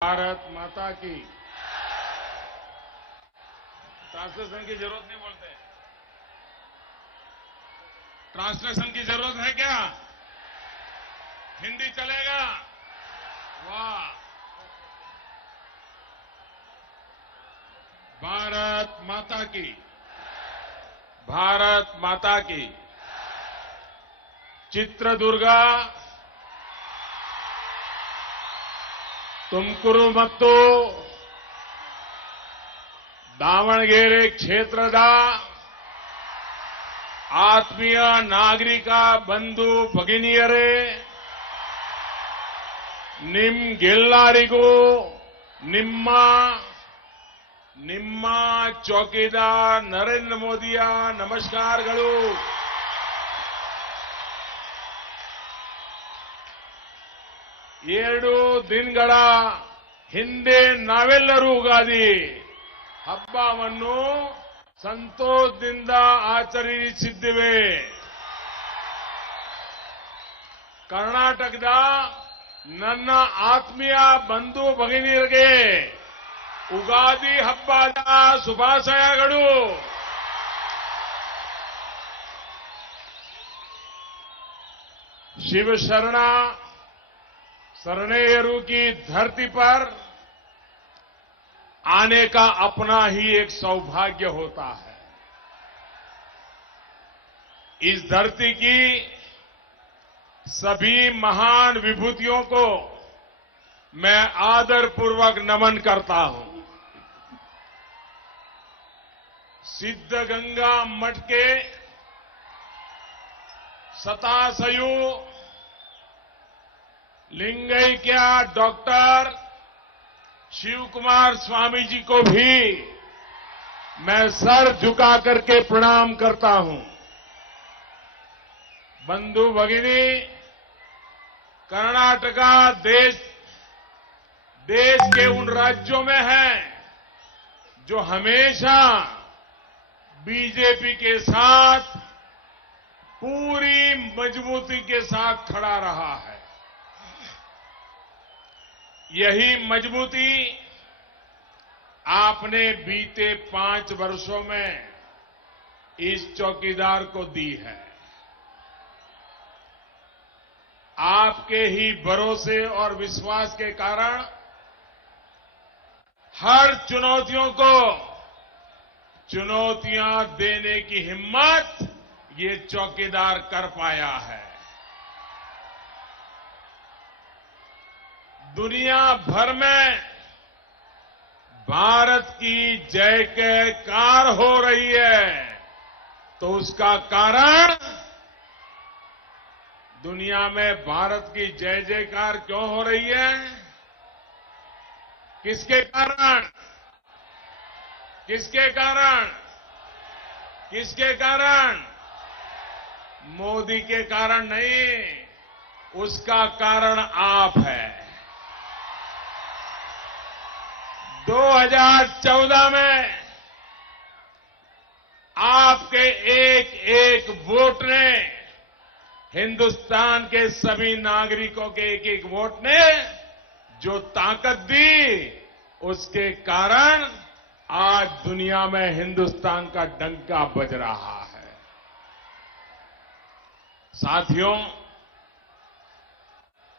भारत माता की। ट्रांसलेशन की जरूरत नहीं बोलते। ट्रांसलेशन की जरूरत है क्या? हिंदी चलेगा? वाह। भारत माता की। भारत माता की। चित्रदुर्गा, ತುಮಕೂರು ಮತ್ತು ದಾವಣಗೆರೆ ಕ್ಷೇತ್ರದ ಆತ್ಮೀಯ ನಾಗರಿಕ ಬಂಧು ಭಗಿನಿಯರೇ, ನಿಮ್ಗೆಲ್ಲರಿಗೂ ನಿಮ್ಮ ಚೌಕಿದಾರ್ ನರೇಂದ್ರ ಮೋದಿಯ ನಮಸ್ಕಾರಗಳು. ಎರಡು ದಿನಗಳ ಹಿಂದೆ ನಾವೆಲ್ಲರೂ ಯುಗಾದಿ ಹಬ್ಬವನ್ನು ಸಂತೋಷದಿಂದ ಆಚರಿಸಿದ್ದೇವೆ. ಕರ್ನಾಟಕದ ನನ್ನ ಆತ್ಮೀಯ ಬಂಧು ಭಗಿನಿಯರಿಗೆ ಯುಗಾದಿ ಹಬ್ಬದ ಶುಭಾಶಯಗಳು. शिव शरणेयरू की धरती पर आने का अपना ही एक सौभाग्य होता है. इस धरती की सभी महान विभूतियों को मैं आदरपूर्वक नमन करता हूं. सिद्धगंगा मठ के सतासयु लिंगैक्य डॉक्टर शिव कुमार स्वामी जी को भी मैं सर झुका करके प्रणाम करता हूं. बंधु भगिनी, कर्नाटका देश के उन राज्यों में है जो हमेशा बीजेपी के साथ पूरी मजबूती के साथ खड़ा रहा है. यही मजबूती आपने बीते 5 वर्षों में इस चौकीदार को दी है. आपके ही भरोसे और विश्वास के कारण हर चुनौतियों को चुनौतियां देने की हिम्मत ये चौकीदार कर पाया है. दुनिया भर में भारत की जय जयकार हो रही है, तो उसका कारण, दुनिया में भारत की जय जयकार क्यों हो रही है? किसके कारण? किसके कारण? किसके कारण? मोदी के कारण नहीं, उसका कारण आप है. 2014 में आपके एक वोट ने, हिंदुस्तान के सभी नागरिकों के एक वोट ने जो ताकत दी, उसके कारण आज दुनिया में हिंदुस्तान का डंका बज रहा है. साथियों,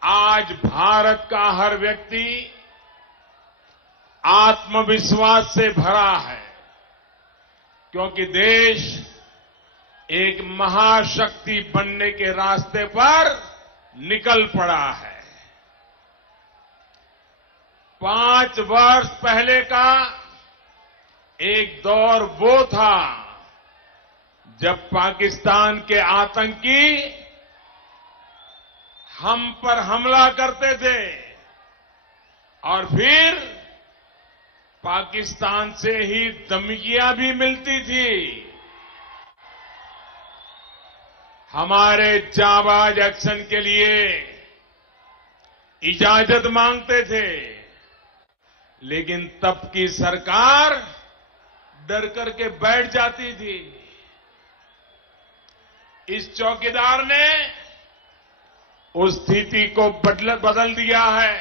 आज भारत का हर व्यक्ति आत्मविश्वास से भरा है, क्योंकि देश एक महाशक्ति बनने के रास्ते पर निकल पड़ा है. 5 वर्ष पहले का एक दौर वो था जब पाकिस्तान के आतंकी हम पर हमला करते थे और फिर पाकिस्तान से ही धमकियां भी मिलती थी. हमारे जाबाज एक्शन के लिए इजाजत मांगते थे, लेकिन तब की सरकार डर करके बैठ जाती थी. इस चौकीदार ने उस स्थिति को बदल दिया है.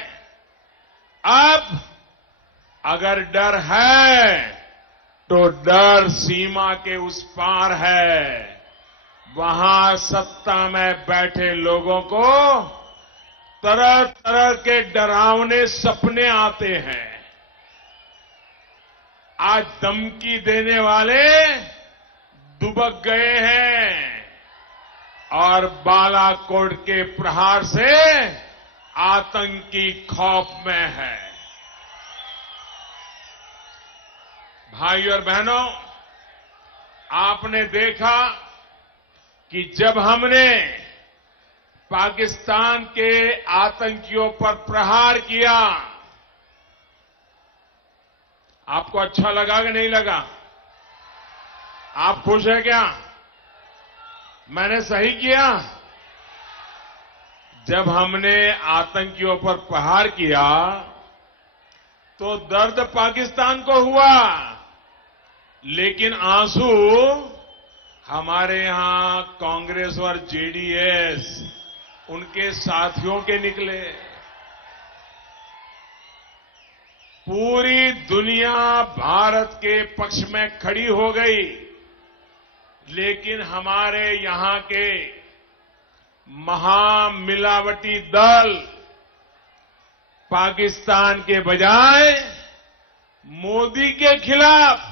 अब अगर डर है तो डर सीमा के उस पार है। वहां सत्ता में बैठे लोगों को तरह तरह के डरावने सपने आते हैं। आज धमकी देने वाले दुबक गए हैं और बालाकोट के प्रहार से आतंकी खौफ में है। भाइयों और बहनों, आपने देखा कि जब हमने पाकिस्तान के आतंकियों पर प्रहार किया, आपको अच्छा लगा कि नहीं लगा? आप खुश हैं क्या? मैंने सही किया? जब हमने आतंकियों पर प्रहार किया तो दर्द पाकिस्तान को हुआ, लेकिन आंसू हमारे यहां कांग्रेस और जेडीएस उनके साथियों के निकले। पूरी दुनिया भारत के पक्ष में खड़ी हो गई, लेकिन हमारे यहां के महामिलावटी दल पाकिस्तान के बजाय मोदी के खिलाफ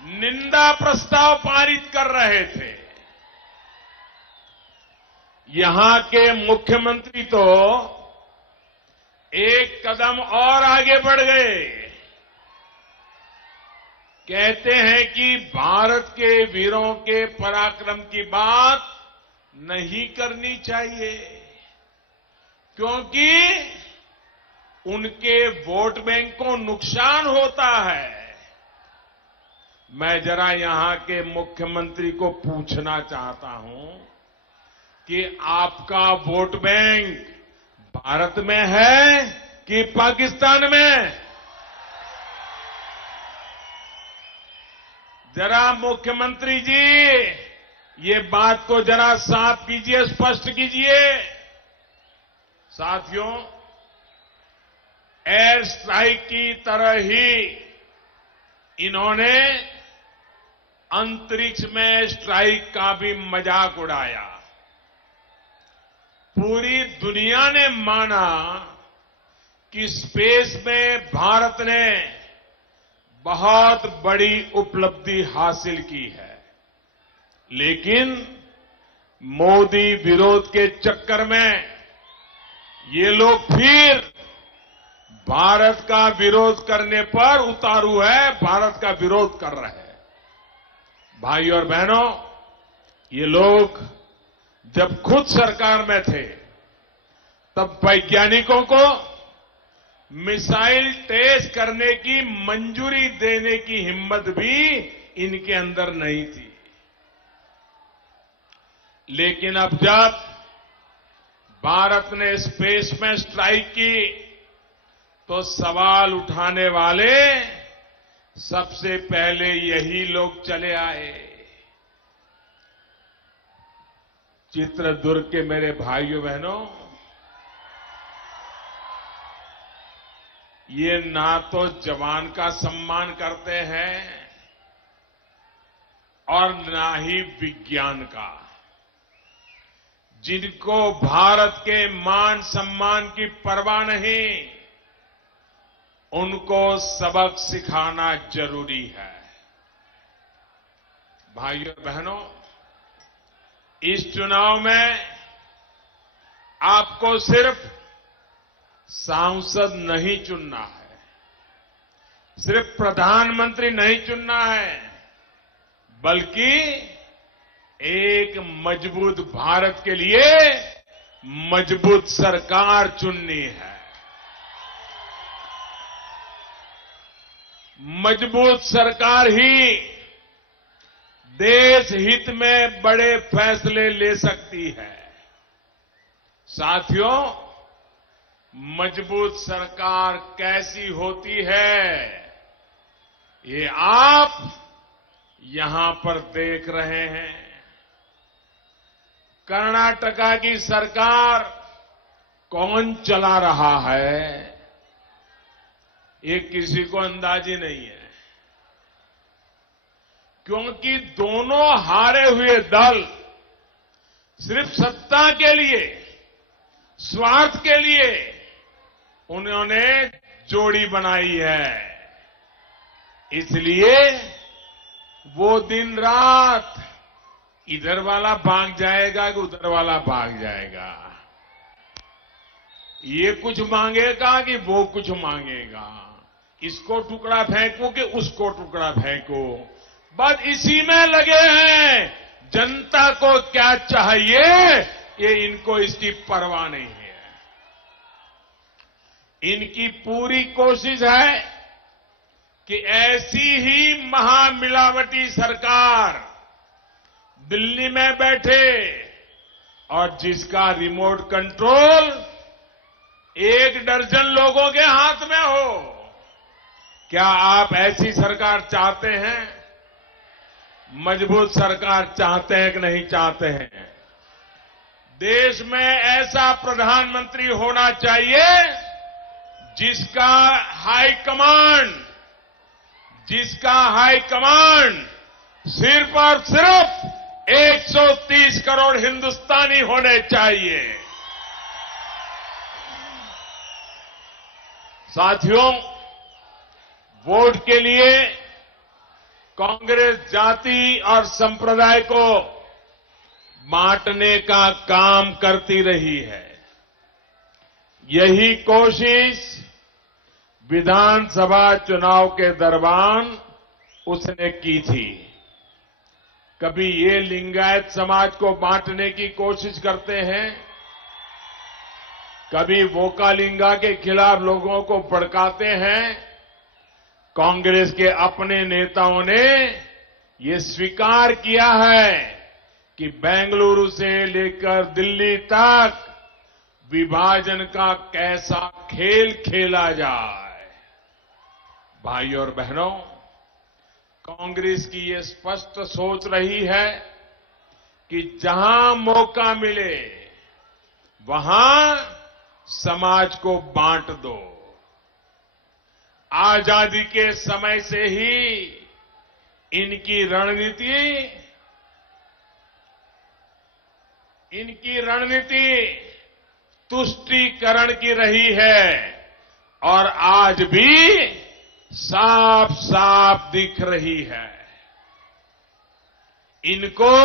निंदा प्रस्ताव पारित कर रहे थे। यहां के मुख्यमंत्री तो एक कदम और आगे बढ़ गए। कहते हैं कि भारत के वीरों के पराक्रम की बात नहीं करनी चाहिए, क्योंकि उनके वोट बैंक को नुकसान होता है। मैं जरा यहां के मुख्यमंत्री को पूछना चाहता हूं कि आपका वोट बैंक भारत में है कि पाकिस्तान में? जरा मुख्यमंत्री जी ये बात को जरा साफ कीजिए, स्पष्ट कीजिए। साथियों, एयर स्ट्राइक की तरह ही इन्होंने अंतरिक्ष में स्ट्राइक का भी मजाक उड़ाया। पूरी दुनिया ने माना कि स्पेस में भारत ने बहुत बड़ी उपलब्धि हासिल की है, लेकिन मोदी विरोध के चक्कर में ये लोग फिर भारत का विरोध करने पर उतारू है, भारत का विरोध कर रहे हैं। भाइयों और बहनों, ये लोग जब खुद सरकार में थे तब वैज्ञानिकों को मिसाइल टेस्ट करने की मंजूरी देने की हिम्मत भी इनके अंदर नहीं थी। लेकिन अब जब भारत ने स्पेस में स्ट्राइक की तो सवाल उठाने वाले सबसे पहले यही लोग चले आए। चित्रदुर्ग के मेरे भाइयों बहनों, ये ना तो जवान का सम्मान करते हैं और ना ही विज्ञान का। जिनको भारत के मान सम्मान की परवाह नहीं, उनको सबक सिखाना जरूरी है। भाइयों बहनों, इस चुनाव में आपको सिर्फ सांसद नहीं चुनना है, सिर्फ प्रधानमंत्री नहीं चुनना है, बल्कि एक मजबूत भारत के लिए मजबूत सरकार चुननी है। मजबूत सरकार ही देश हित में बड़े फैसले ले सकती है। साथियों, मजबूत सरकार कैसी होती है, ये आप यहां पर देख रहे हैं। कर्नाटका की सरकार कौन चला रहा है? ये किसी को अंदाज ही नहीं है, क्योंकि दोनों हारे हुए दल सिर्फ सत्ता के लिए, स्वार्थ के लिए उन्होंने जोड़ी बनाई है। इसलिए वो दिन रात इधर वाला भाग जाएगा कि उधर वाला भाग जाएगा, ये कुछ मांगेगा कि वो कुछ मांगेगा, इसको टुकड़ा फेंको कि उसको टुकड़ा फेंको, बस इसी में लगे हैं। जनता को क्या चाहिए ये इनको इसकी परवाह नहीं है। इनकी पूरी कोशिश है कि ऐसी ही महामिलावटी सरकार दिल्ली में बैठे और जिसका रिमोट कंट्रोल 1 दर्जन लोगों के हाथ में हो। क्या आप ऐसी सरकार चाहते हैं? मजबूत सरकार चाहते हैं कि नहीं चाहते हैं? देश में ऐसा प्रधानमंत्री होना चाहिए जिसका हाई कमांड सिर्फ और सिर्फ 130 करोड़ हिंदुस्तानी होने चाहिए। साथियों, वोट के लिए कांग्रेस जाति और संप्रदाय को बांटने का काम करती रही है। यही कोशिश विधानसभा चुनाव के दरमियान उसने की थी। कभी ये लिंगायत समाज को बांटने की कोशिश करते हैं, कभी वोकालिंगा के खिलाफ लोगों को भड़काते हैं। कांग्रेस के अपने नेताओं ने ये स्वीकार किया है कि बेंगलुरु से लेकर दिल्ली तक विभाजन का कैसा खेल खेला जाए। भाई और बहनों, कांग्रेस की ये स्पष्ट सोच रही है कि जहां मौका मिले वहां समाज को बांट दो। आजादी के समय से ही इनकी रणनीति तुष्टीकरण की रही है और आज भी साफ साफ दिख रही है। इनको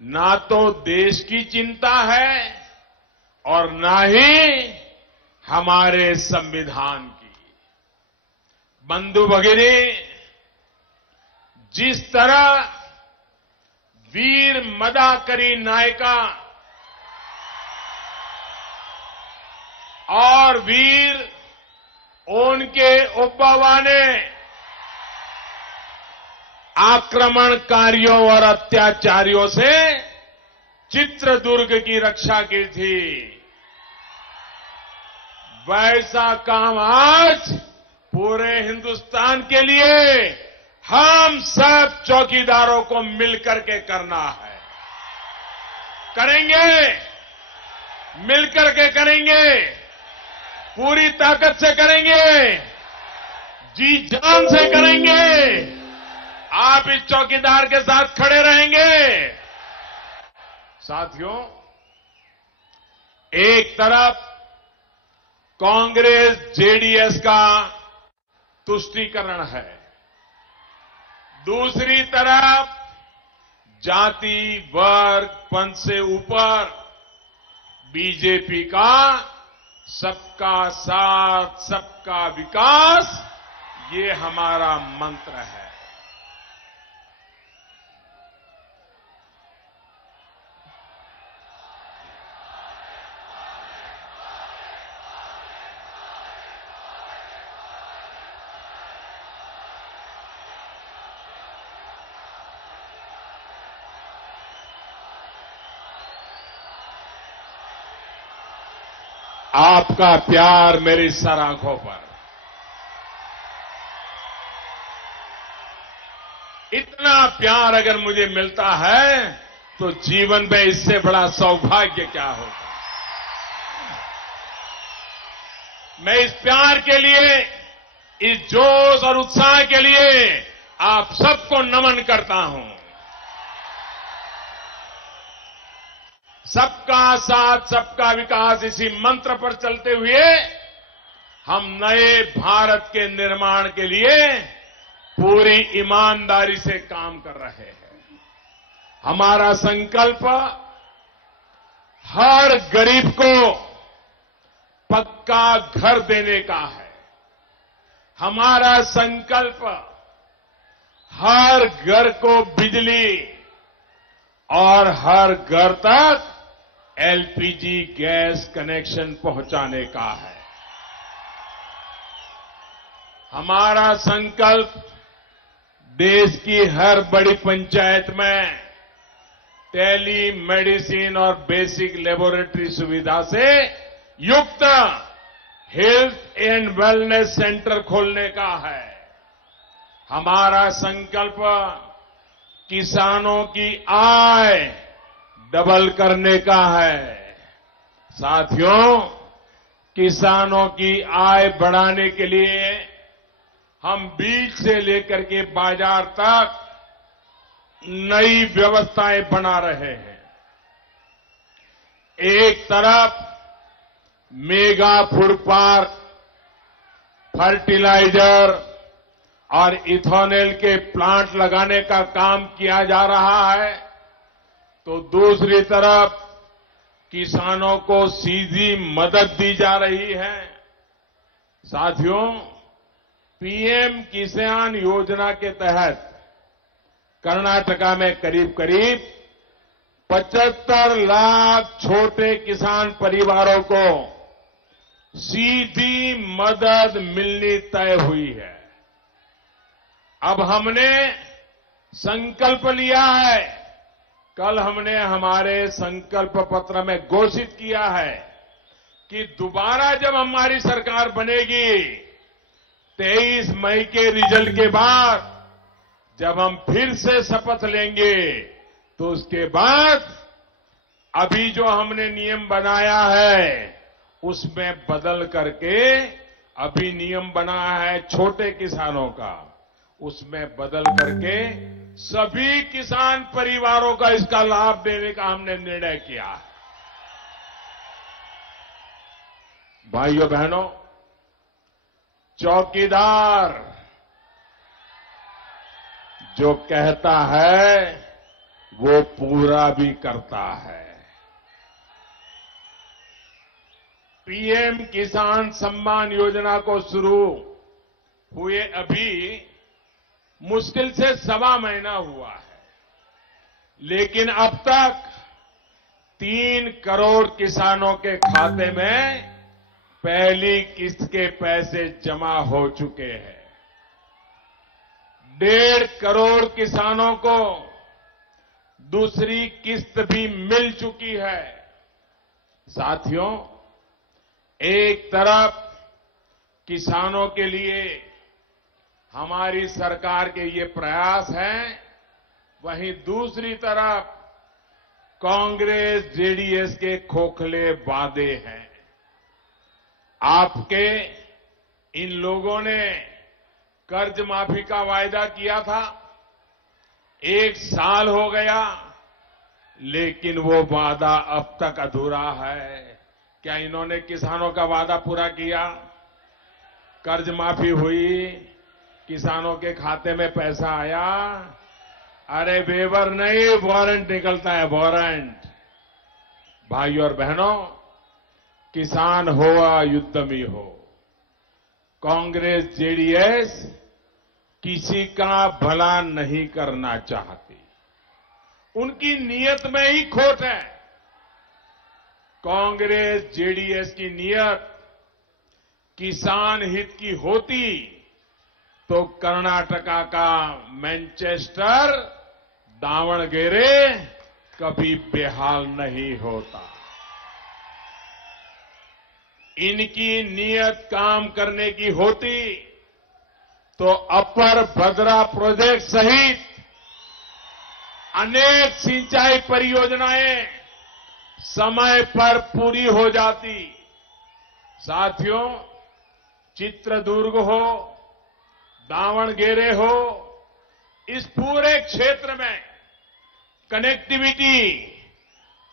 ना तो देश की चिंता है और ना ही हमारे संविधान की। बंधु भगिनी, जिस तरह वीर मदाकरी नायका और वीर ओनके ओबावा ने आक्रमणकारियों और अत्याचारियों से चित्रदुर्ग की रक्षा की थी, वैसा काम आज पूरे हिंदुस्तान के लिए हम सब चौकीदारों को मिलकर के करना है। करेंगे, मिलकर के करेंगे, पूरी ताकत से करेंगे, जी जान से करेंगे। आप इस चौकीदार के साथ खड़े रहेंगे। साथियों, एक तरफ कांग्रेस जेडीएस का तुष्टीकरण है, दूसरी तरफ जाति वर्ग पंथ से ऊपर बीजेपी का सबका साथ सबका विकास, ये हमारा मंत्र है। आपका प्यार मेरी सर आंखों पर, इतना प्यार अगर मुझे मिलता है तो जीवन में इससे बड़ा सौभाग्य क्या होगा। मैं इस प्यार के लिए इस जोश और उत्साह के लिए आप सबको नमन करता हूं। सबका साथ सबका विकास इसी मंत्र पर चलते हुए हम नए भारत के निर्माण के लिए पूरी ईमानदारी से काम कर रहे हैं। हमारा संकल्प हर गरीब को पक्का घर देने का है। हमारा संकल्प हर घर को बिजली और हर घर तक एलपीजी गैस कनेक्शन पहुंचाने का है। हमारा संकल्प देश की हर बड़ी पंचायत में टेली मेडिसिन और बेसिक लेबोरेटरी सुविधा से युक्त हेल्थ एंड वेलनेस सेंटर खोलने का है। हमारा संकल्प किसानों की आय डबल करने का है। साथियों, किसानों की आय बढ़ाने के लिए हम बीज से लेकर के बाजार तक नई व्यवस्थाएं बना रहे हैं। एक तरफ मेगा फूड पार्क, फर्टिलाइजर और इथेनॉल के प्लांट लगाने का काम किया जा रहा है, तो दूसरी तरफ किसानों को सीधी मदद दी जा रही है। साथियों, पीएम किसान योजना के तहत कर्नाटका में करीब करीब 75 लाख छोटे किसान परिवारों को सीधी मदद मिलनी तय हुई है। अब हमने संकल्प लिया है, कल हमने हमारे संकल्प पत्र में घोषित किया है कि दोबारा जब हमारी सरकार बनेगी 23 मई के रिजल्ट के बाद जब हम फिर से शपथ लेंगे तो उसके बाद अभी जो हमने नियम बनाया है उसमें बदल करके अभी नियम बना है छोटे किसानों का, उसमें बदल करके सभी किसान परिवारों का इसका लाभ देने का हमने निर्णय किया है। भाइयों बहनों, चौकीदार जो कहता है वो पूरा भी करता है। पीएम किसान सम्मान योजना को शुरू हुए अभी मुश्किल से 1.25 महीना हुआ है, लेकिन अब तक 3 करोड़ किसानों के खाते में पहली किस्त के पैसे जमा हो चुके हैं। 1.5 करोड़ किसानों को दूसरी किस्त भी मिल चुकी है। साथियों, एक तरफ किसानों के लिए हमारी सरकार के ये प्रयास हैं, वहीं दूसरी तरफ कांग्रेस जेडीएस के खोखले वादे हैं। आपके इन लोगों ने कर्ज माफी का वायदा किया था, 1 साल हो गया, लेकिन वो वादा अब तक अधूरा है। क्या इन्होंने किसानों का वादा पूरा किया? कर्ज माफी हुई, किसानों के खाते में पैसा आया? अरे वेवर नहीं, वारंट निकलता है, वारंट। भाइयों और बहनों, किसान हो या युद्धमी हो, कांग्रेस जेडीएस किसी का भला नहीं करना चाहती। उनकी नीयत में ही खोट है। कांग्रेस जेडीएस की नीयत किसान हित की होती तो कर्नाटका का मैनचेस्टर, दावणगेरे कभी बेहाल नहीं होता। इनकी नीयत काम करने की होती तो अपर भद्रा प्रोजेक्ट सहित अनेक सिंचाई परियोजनाएं समय पर पूरी हो जाती। साथियों, चित्रदुर्ग हो, दावणगेरे हो, इस पूरे क्षेत्र में कनेक्टिविटी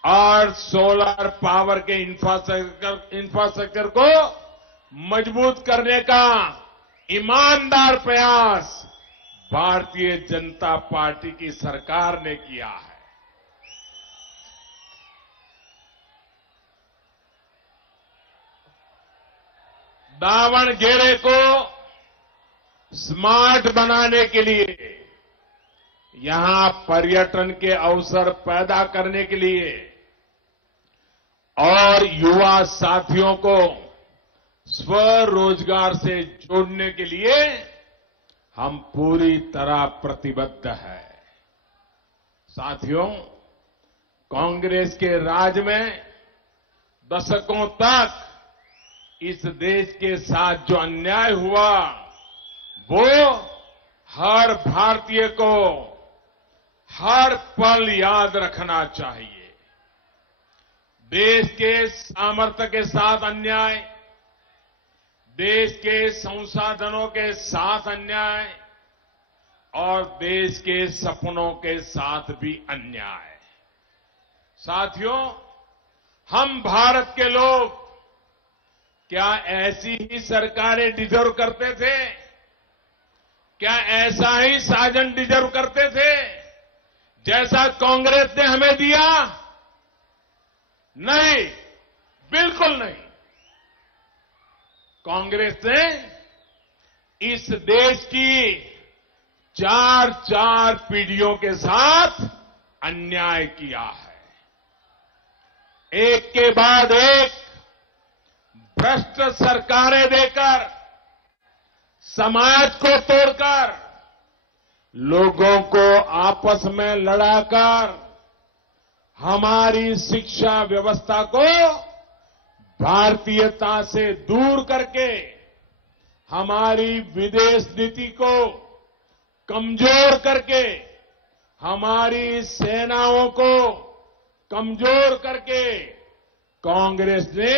और सोलर पावर के इंफ्रास्ट्रक्चर को मजबूत करने का ईमानदार प्रयास भारतीय जनता पार्टी की सरकार ने किया है। दावणगेरे को स्मार्ट बनाने के लिए, यहां पर्यटन के अवसर पैदा करने के लिए और युवा साथियों को स्वरोजगार से जोड़ने के लिए हम पूरी तरह प्रतिबद्ध हैं। साथियों, कांग्रेस के राज में दशकों तक इस देश के साथ जो अन्याय हुआ, वो हर भारतीय को हर पल याद रखना चाहिए। देश के सामर्थ्य के साथ अन्याय, देश के संसाधनों के साथ अन्याय और देश के सपनों के साथ भी अन्याय। साथियों, हम भारत के लोग क्या ऐसी ही सरकारें डिजर्व करते थे? क्या ऐसा ही शासन डिजर्व करते थे जैसा कांग्रेस ने हमें दिया? नहीं, बिल्कुल नहीं। कांग्रेस ने इस देश की चार पीढ़ियों के साथ अन्याय किया है। एक के बाद एक भ्रष्ट सरकारें देकर, समाज को तोड़कर, लोगों को आपस में लड़ाकर, हमारी शिक्षा व्यवस्था को भारतीयता से दूर करके, हमारी विदेश नीति को कमजोर करके, हमारी सेनाओं को कमजोर करके कांग्रेस ने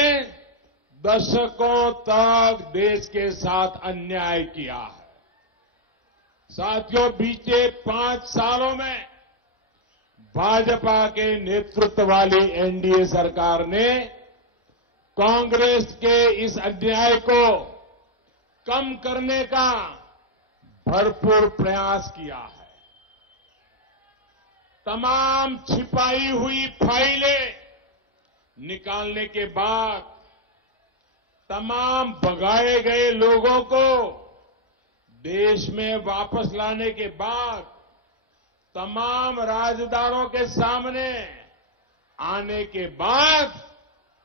दशकों तक देश के साथ अन्याय किया है। साथियों, बीते 5 सालों में भाजपा के नेतृत्व वाली एनडीए सरकार ने कांग्रेस के इस अन्याय को कम करने का भरपूर प्रयास किया है। तमाम छिपाई हुई फाइलें निकालने के बाद, तमाम भगाए गए लोगों को देश में वापस लाने के बाद, तमाम राजदारों के सामने आने के बाद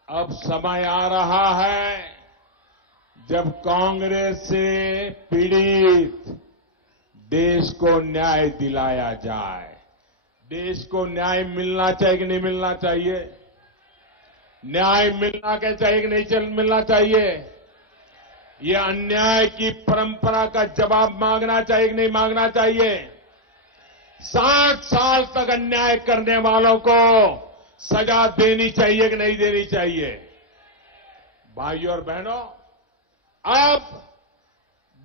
अब समय आ रहा है जब कांग्रेस से पीड़ित देश को न्याय दिलाया जाए। देश को न्याय मिलना चाहिए कि नहीं मिलना चाहिए? न्याय मिलना क्या चाहिए कि नहीं मिलना चाहिए? ये अन्याय की परंपरा का जवाब मांगना चाहिए कि नहीं मांगना चाहिए? 60 साल तक अन्याय करने वालों को सजा देनी चाहिए कि नहीं देनी चाहिए? भाइयों और बहनों, अब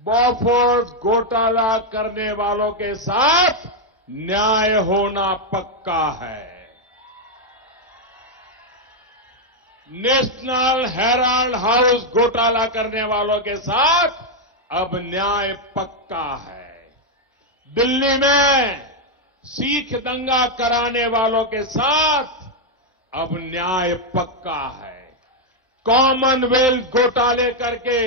बॉफोर्स घोटाला करने वालों के साथ न्याय होना पक्का है। नेशनल हेराल्ड हाउस घोटाला करने वालों के साथ अब न्याय पक्का है। दिल्ली में सिख दंगा कराने वालों के साथ अब न्याय पक्का है। कॉमनवेल्थ घोटाले करके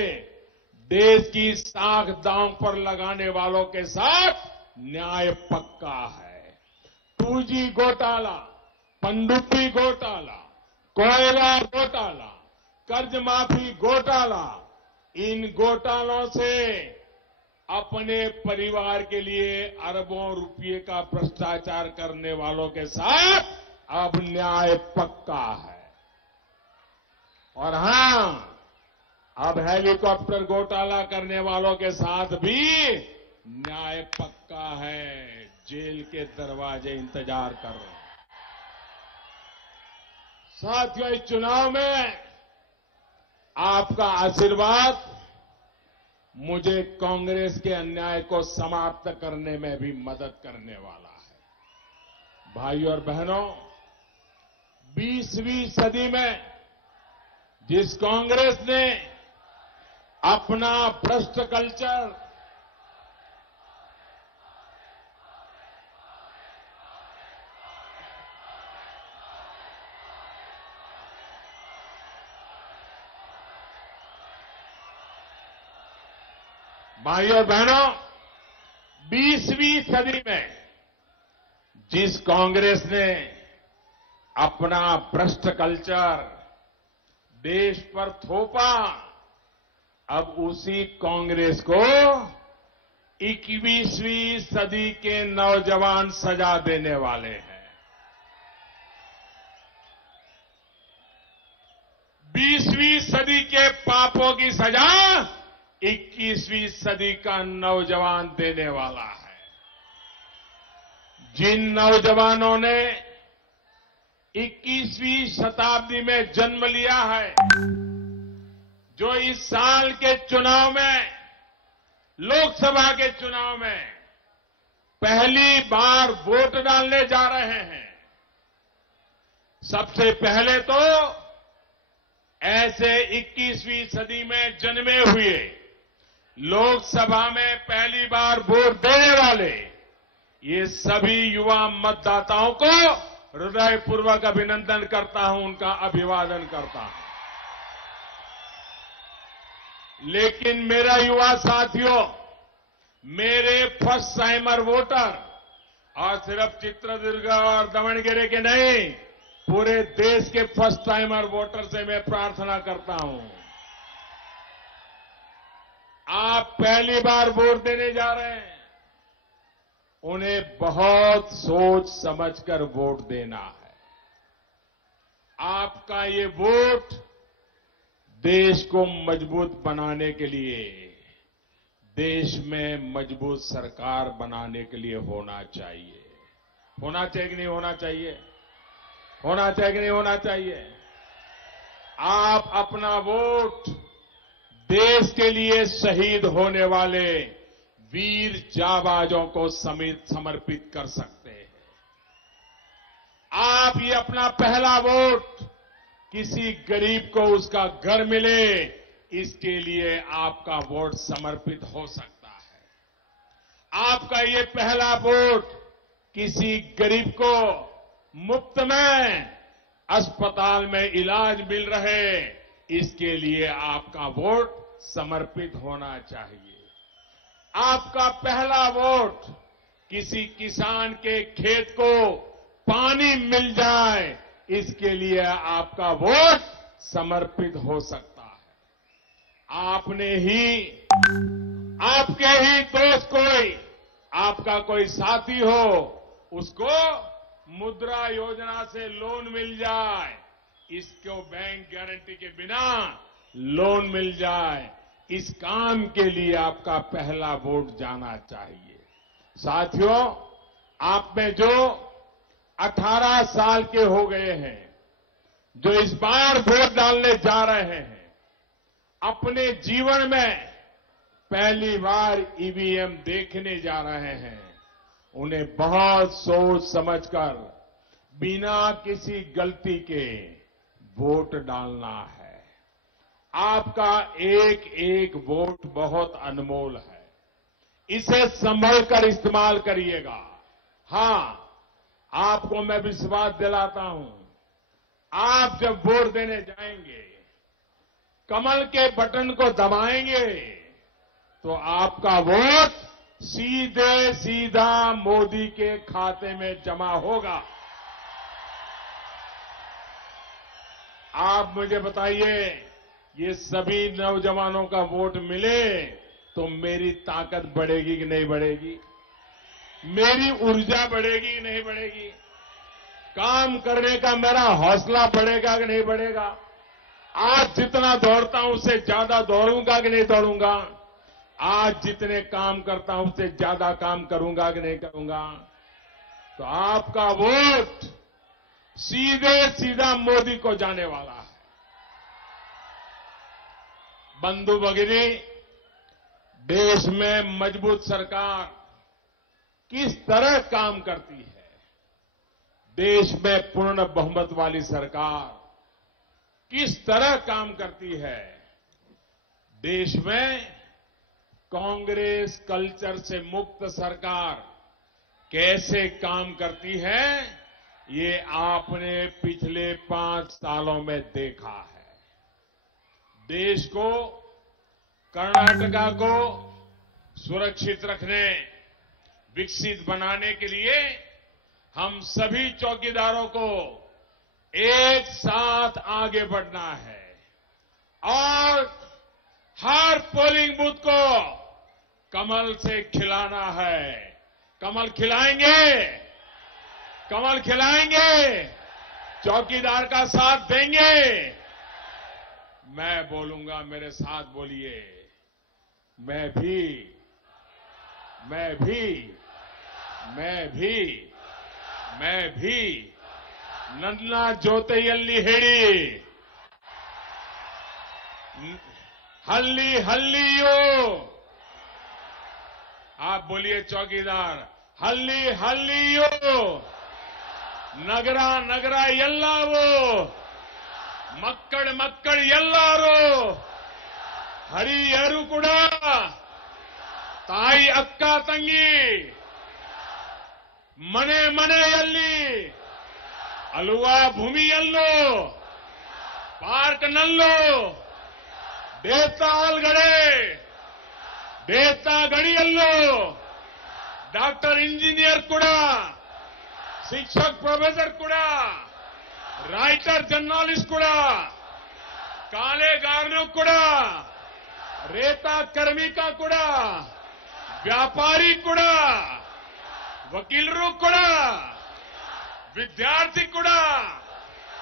देश की साख दांव पर लगाने वालों के साथ न्याय पक्का है। 2G घोटाला, पनडुब्बी घोटाला, कोयला घोटाला, कर्ज माफी घोटाला, इन घोटालों से अपने परिवार के लिए अरबों रुपये का भ्रष्टाचार करने वालों के साथ अब न्याय पक्का है। और हां, अब हेलीकॉप्टर घोटाला करने वालों के साथ भी न्याय पक्का है। जेल के दरवाजे इंतजार कर रहे हैं। साथियों, इस चुनाव में आपका आशीर्वाद मुझे कांग्रेस के अन्याय को समाप्त करने में भी मदद करने वाला है। भाइयों और बहनों, 20वीं सदी में जिस कांग्रेस ने अपना भ्रष्ट कल्चर भाइयों और बहनों, 20वीं सदी में जिस कांग्रेस ने अपना भ्रष्ट कल्चर देश पर थोपा, अब उसी कांग्रेस को 21वीं सदी के नौजवान सजा देने वाले हैं। 20वीं सदी के पापों की सजा 21वीं सदी का नौजवान देने वाला है। जिन नौजवानों ने 21वीं शताब्दी में जन्म लिया है, जो इस साल के चुनाव में, लोकसभा के चुनाव में पहली बार वोट डालने जा रहे हैं, सबसे पहले तो ऐसे 21वीं सदी में जन्मे हुए, लोकसभा में पहली बार वोट देने वाले ये सभी युवा मतदाताओं को हृदयपूर्वक अभिनंदन करता हूं, उनका अभिवादन करता हूं। लेकिन मेरा युवा साथियों, मेरे फर्स्ट टाइमर वोटर, और सिर्फ चित्रदुर्ग और दावणगेरे के नहीं, पूरे देश के फर्स्ट टाइमर वोटर से मैं प्रार्थना करता हूं, आप पहली बार वोट देने जा रहे हैं, उन्हें बहुत सोच समझकर वोट देना है। आपका ये वोट देश को मजबूत बनाने के लिए, देश में मजबूत सरकार बनाने के लिए होना चाहिए। होना चाहिए कि नहीं होना चाहिए? होना चाहिए कि नहीं होना चाहिए? आप अपना वोट देश के लिए शहीद होने वाले वीर जाबाजों को समर्पित कर सकते हैं। आप ये अपना पहला वोट किसी गरीब को उसका घर मिले, इसके लिए आपका वोट समर्पित हो सकता है। आपका ये पहला वोट किसी गरीब को मुफ्त में अस्पताल में इलाज मिल रहे, इसके लिए आपका वोट समर्पित होना चाहिए। आपका पहला वोट किसी किसान के खेत को पानी मिल जाए, इसके लिए आपका वोट समर्पित हो सकता है। आपने ही, आपके ही दोस्त कोई, आपका कोई साथी हो, उसको मुद्रा योजना से लोन मिल जाए, इसको बैंक गारंटी के बिना लोन मिल जाए, इस काम के लिए आपका पहला वोट जाना चाहिए। साथियों, आप में जो 18 साल के हो गए हैं, जो इस बार वोट डालने जा रहे हैं, अपने जीवन में पहली बार ईवीएम देखने जा रहे हैं, उन्हें बहुत सोच समझकर बिना किसी गलती के वोट डालना है। आपका एक एक वोट बहुत अनमोल है, इसे संभल कर इस्तेमाल करिएगा। हां, आपको मैं विश्वास दिलाता हूं, आप जब वोट देने जाएंगे, कमल के बटन को दबाएंगे, तो आपका वोट सीधे सीधा मोदी के खाते में जमा होगा। आप मुझे बताइए, ये सभी नौजवानों का वोट मिले तो मेरी ताकत बढ़ेगी कि नहीं बढ़ेगी? मेरी ऊर्जा बढ़ेगी कि नहीं बढ़ेगी? काम करने का मेरा हौसला बढ़ेगा कि नहीं बढ़ेगा? आज जितना दौड़ता हूं उससे ज्यादा दौड़ूंगा कि नहीं दौड़ूंगा? आज जितने काम करता हूं उससे ज्यादा काम करूंगा कि नहीं करूंगा? तो आपका वोट सीधे सीधा मोदी को जाने वाला है। बंधु भगिनी, देश में मजबूत सरकार किस तरह काम करती है, देश में पूर्ण बहुमत वाली सरकार किस तरह काम करती है, देश में कांग्रेस कल्चर से मुक्त सरकार कैसे काम करती है, ये आपने पिछले 5 सालों में देखा है। देश को, कर्नाटका को सुरक्षित रखने, विकसित बनाने के लिए हम सभी चौकीदारों को एक साथ आगे बढ़ना है और हर पोलिंग बूथ को कमल से खिलाना है। कमल खिलाएंगे, कमल खिलाएंगे, चौकीदार का साथ देंगे। मैं बोलूंगा, मेरे साथ बोलिए, मैं भी नन्ना जोतेयल्ली हेड़ी हल्ली हल्लियो। आप बोलिए चौकीदार, हल्ली हल्लियो, नगरा नगरा यल्लावो, मक्कड़ मक्कड़ यल्लारो, हरिहरु कुड़ा, ताई अक्का तंगी, मने मने यल्ली, अलुआ भूमि यल्लो, पार्क नल्लो, देवता अलगड़े, देवता गड़ियल्लो, डॉक्टर इंजीनियर कुड़ा, शिक्षक प्रोफेसर कुड़ा, राइटर जर्नलिस्ट कुड़ा, काले गारनो कुड़ा, रेता कर्मिका कुड़ा, व्यापारी कुड़ा, वकीलरू कुड़ा, विद्यार्थी कुड़ा,